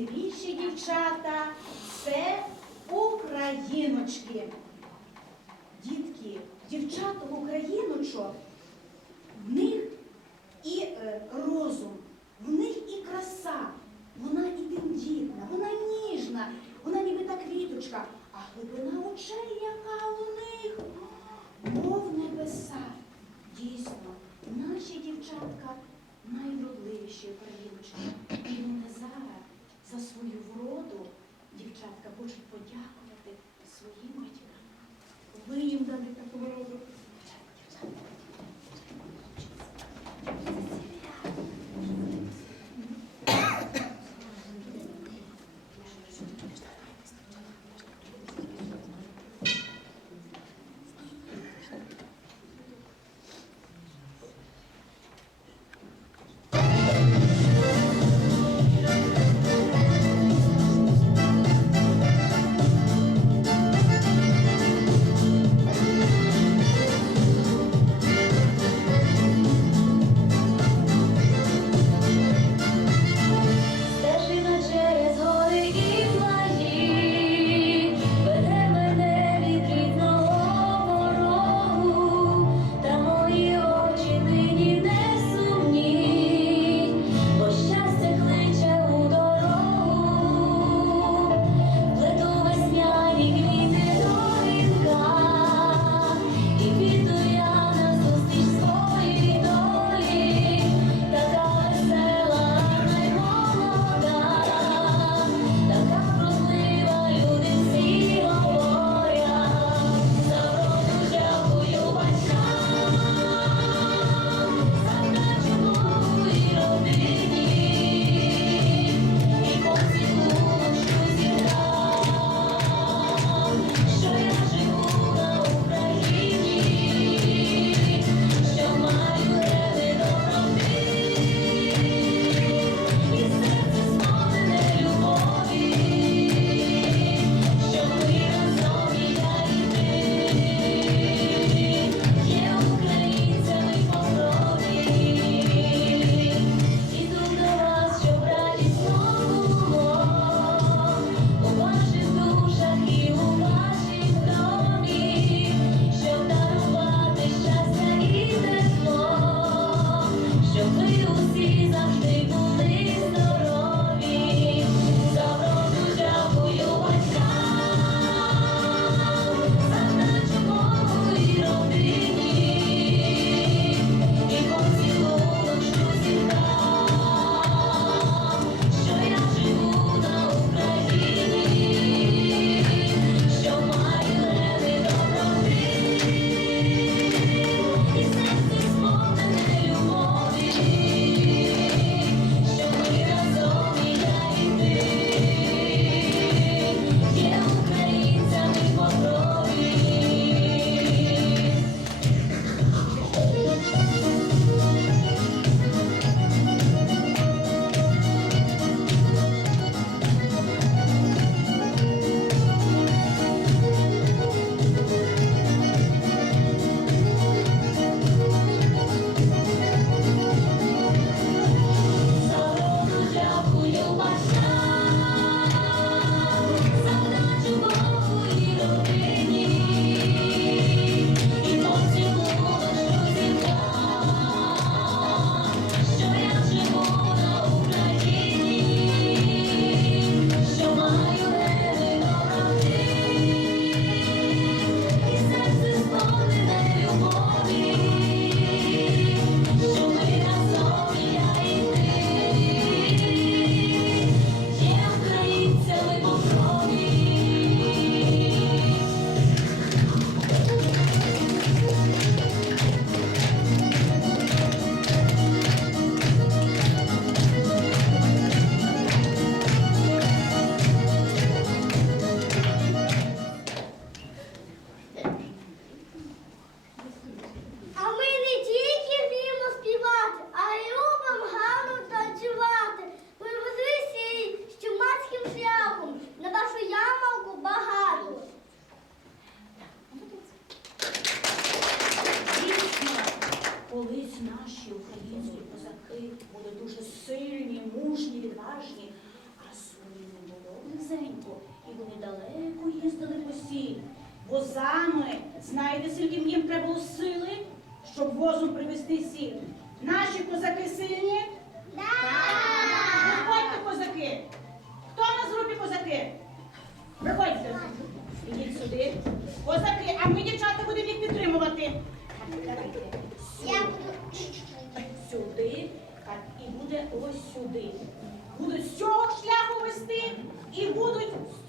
найкрасивіші дівчата це україночки. Дітки, дівчаток україночок, в них і е, розум, в них і краса, вона і тендітна, вона ніжна, вона ніби та квіточка, а глибина очей, яка у них, мов небеса. Дійсно, наші дівчатка найвродливіші україночки. І вони зараз за свою вроду дівчатка хочуть подякувати своїм батькам. Ви їм дали таку вроду. дівчатка.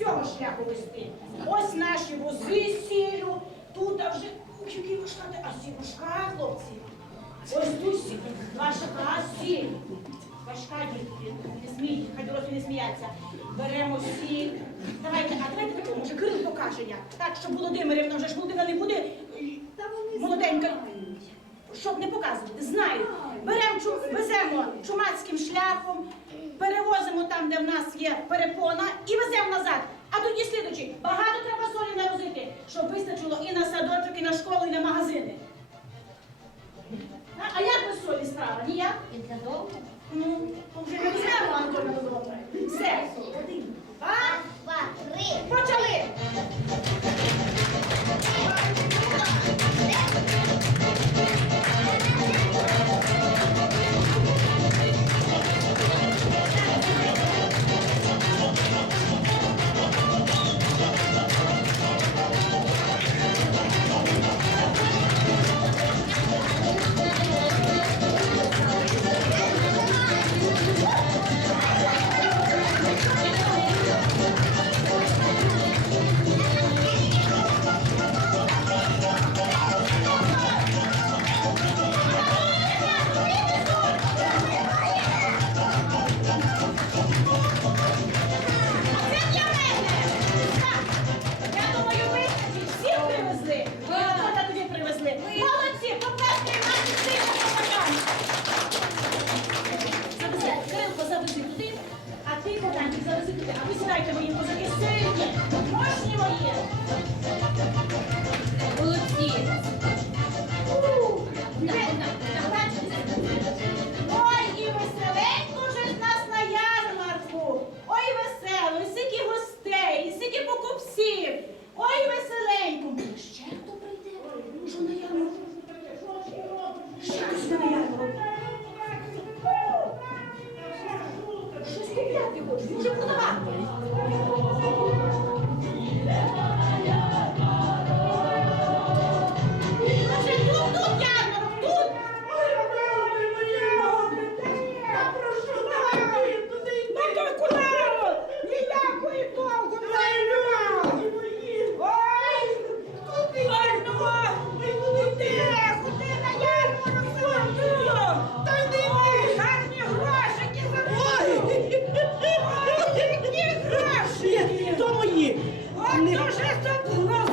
цього шляху вести. Ось наші вози сілю, тут а вже Ух, які важка, а сі важка, хлопці. Ось тут важка сіль. Важка дітки, не смійте, хай дорослі не сміяться. Беремо сіль. Давайте, а давайте таке, може, Кирил покаження. Так, щоб Володимирівна вже ж Володимира не буде. Молоденька, щоб не показувати, знаю беремо веземо чумацьким шляхом, перевозимо там, де в нас є перепона, і веземо назад. А тоді слідучий, багато треба солі нарозити, щоб вистачило і на садочок, і на школу, і на магазини. А, а як без солі справа? Ніяк? І для довго? Ну, вже не візьмемо Антона додому. Все. Один. А? Два, три. Почали. Два. 살짝 된거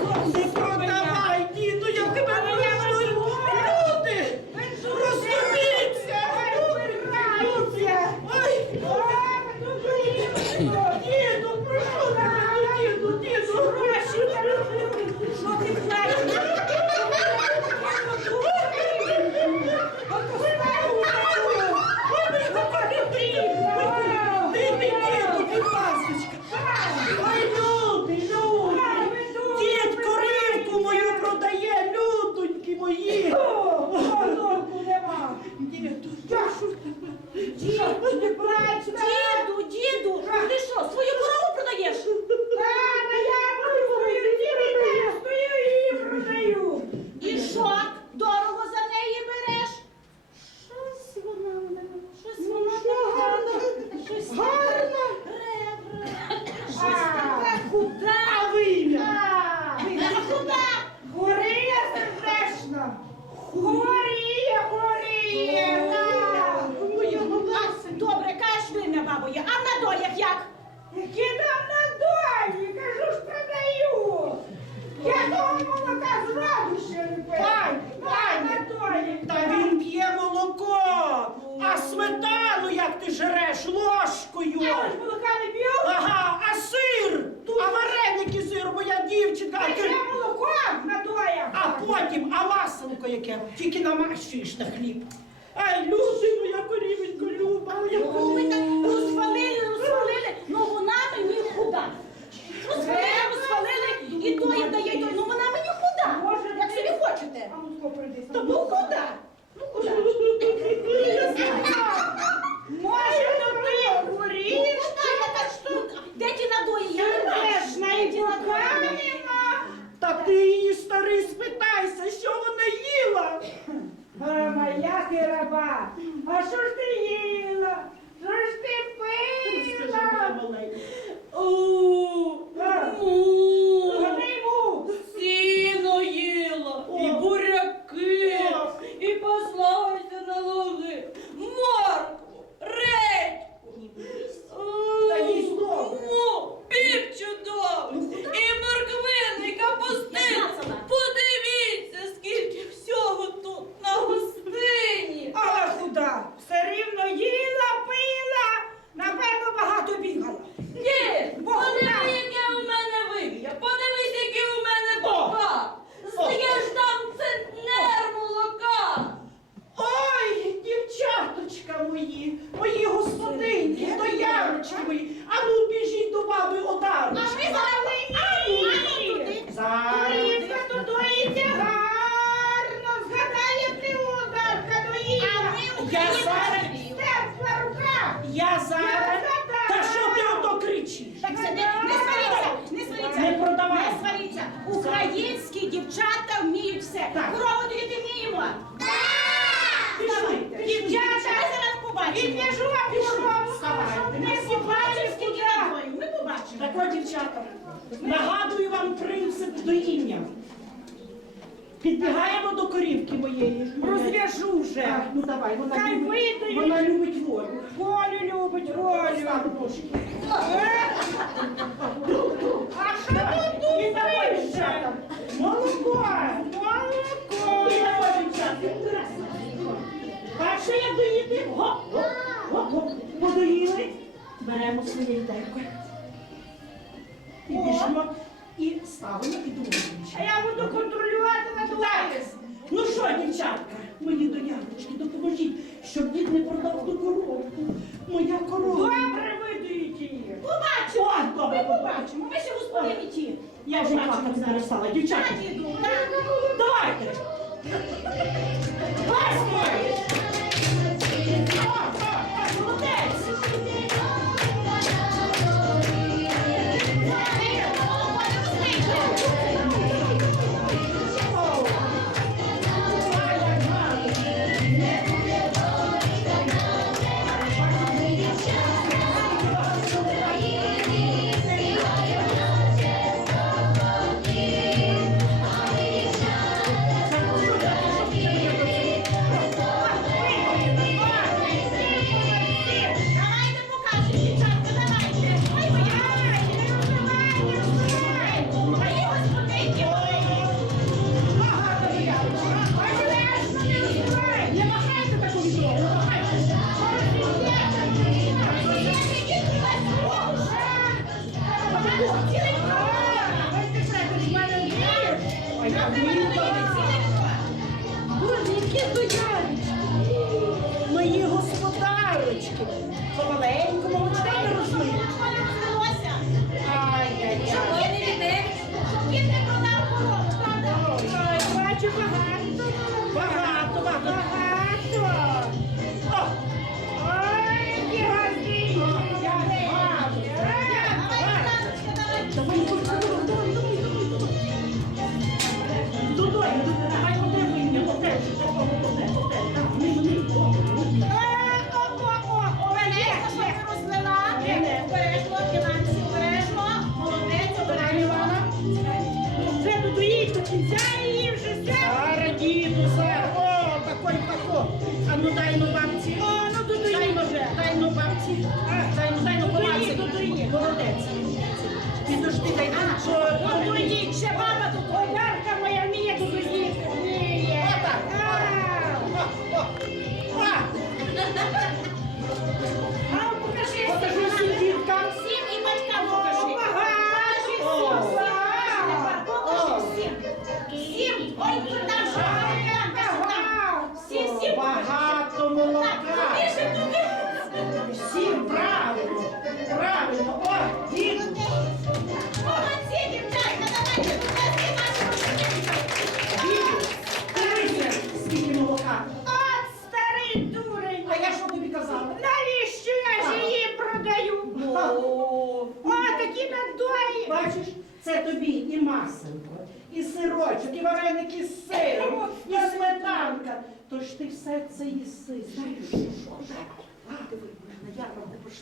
Беремо своє йдейко. І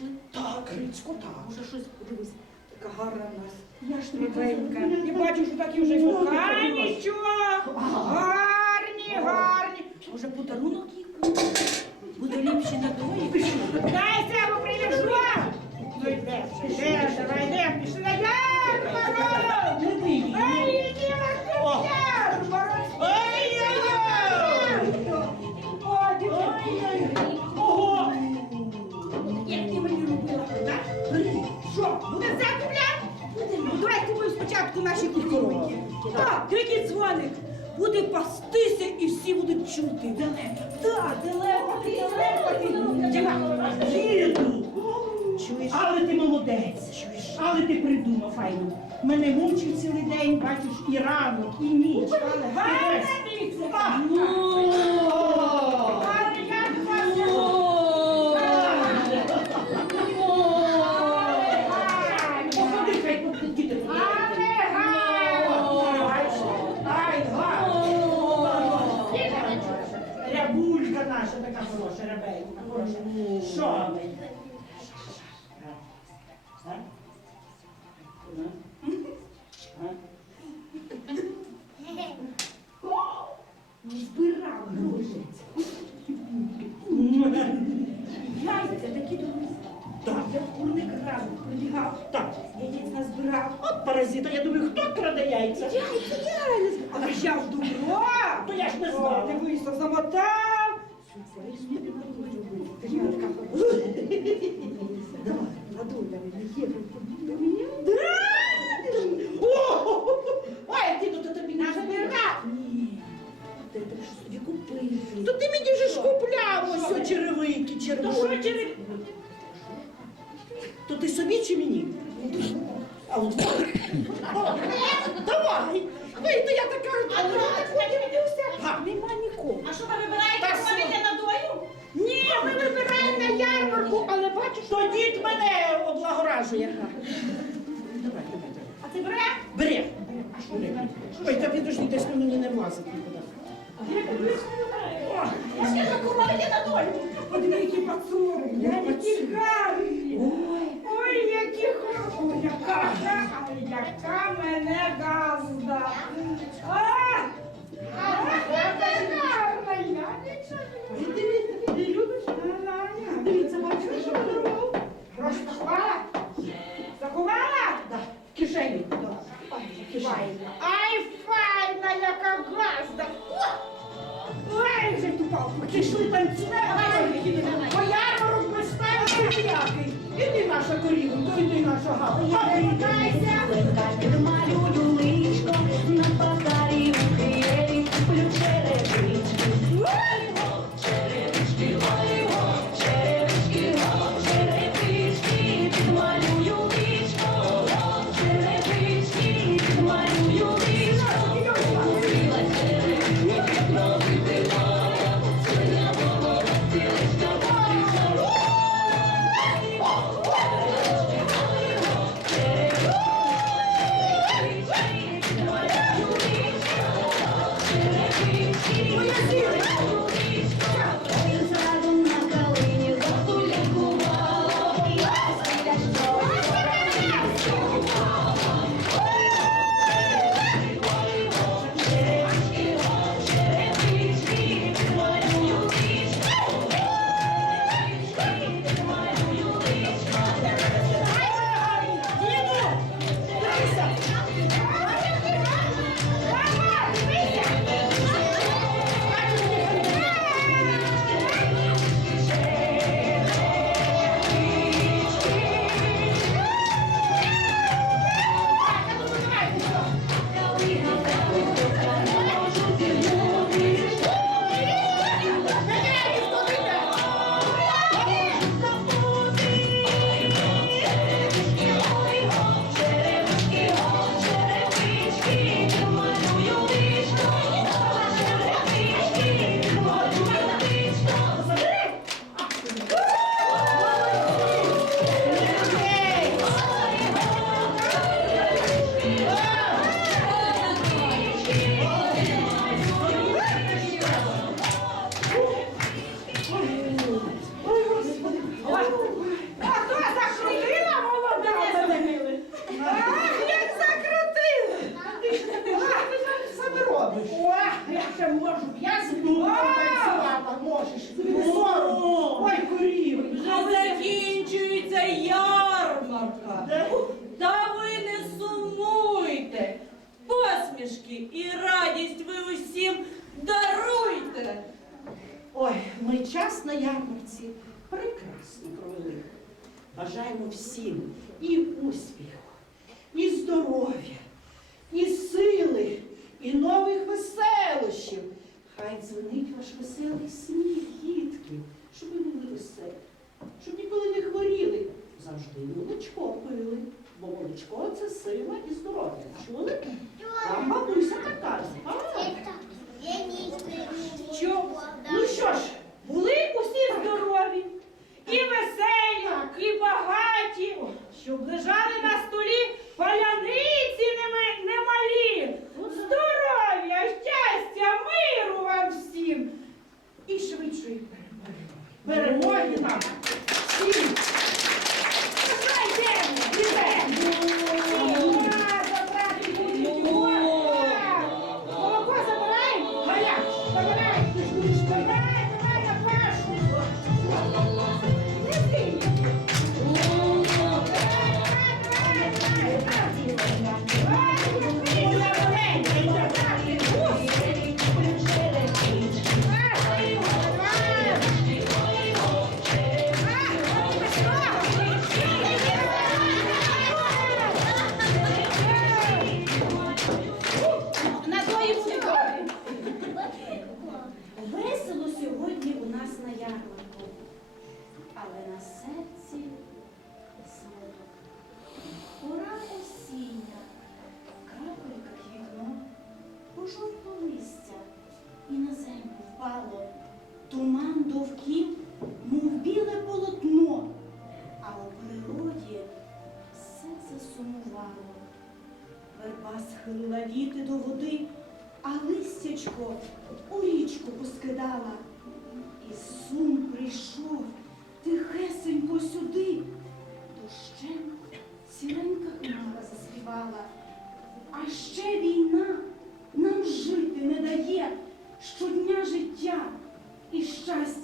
на. Так, Грицько, так. Може щось подивись. Така гарна в нас. Я ж не Рибенька. І бачу, що такі вже гарні, що гарні, гарні. Може подарунок їй буде ліпше на тої? Дай себе привіжу. Чути. Далеко. Так, далеко, ти, далеко ти. Чуєш? Але ти молодець. Але ти придумав файно. Мене мучив цілий день, бачиш, і ранок, і ніч. Але гарна дивіться. Така хороша, рябелька, хороша. Що ми? А? А? Збирав гроші. Яйця такі дорогі. Так. Я в курник разом прибігав. Так. Яєць назбирав. От паразита, я думаю, хто краде яйця? Яйця. Але ж я ж думала. То я ж не знала. Дивися, замотав. Давай. О! Ой, діду, то тобі не Наша забирав. Ти так що собі купити? То ти мені вже ж купляв ось червоні. То ти собі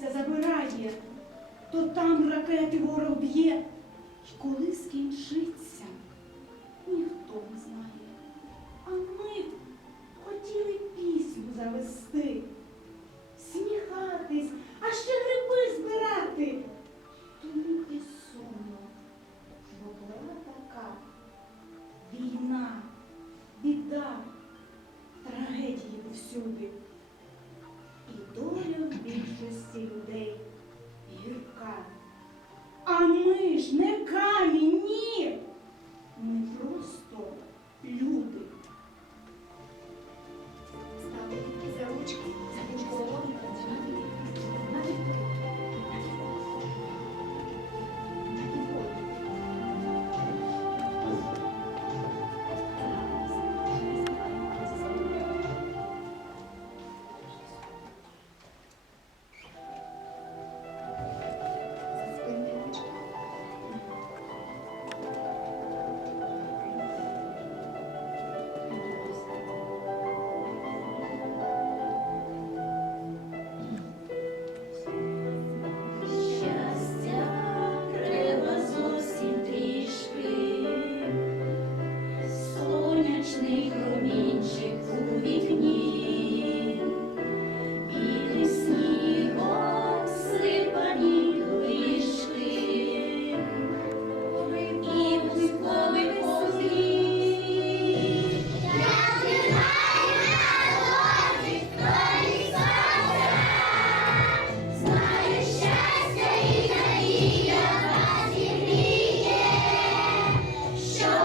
сонце забирає, то там ракети ворог б'є. І коли скінчиться, ніхто не знає. А ми хотіли пісню завести, сміхатись, а ще гримати. людей гірка. А ми ж не камінь.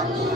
Hallelujah.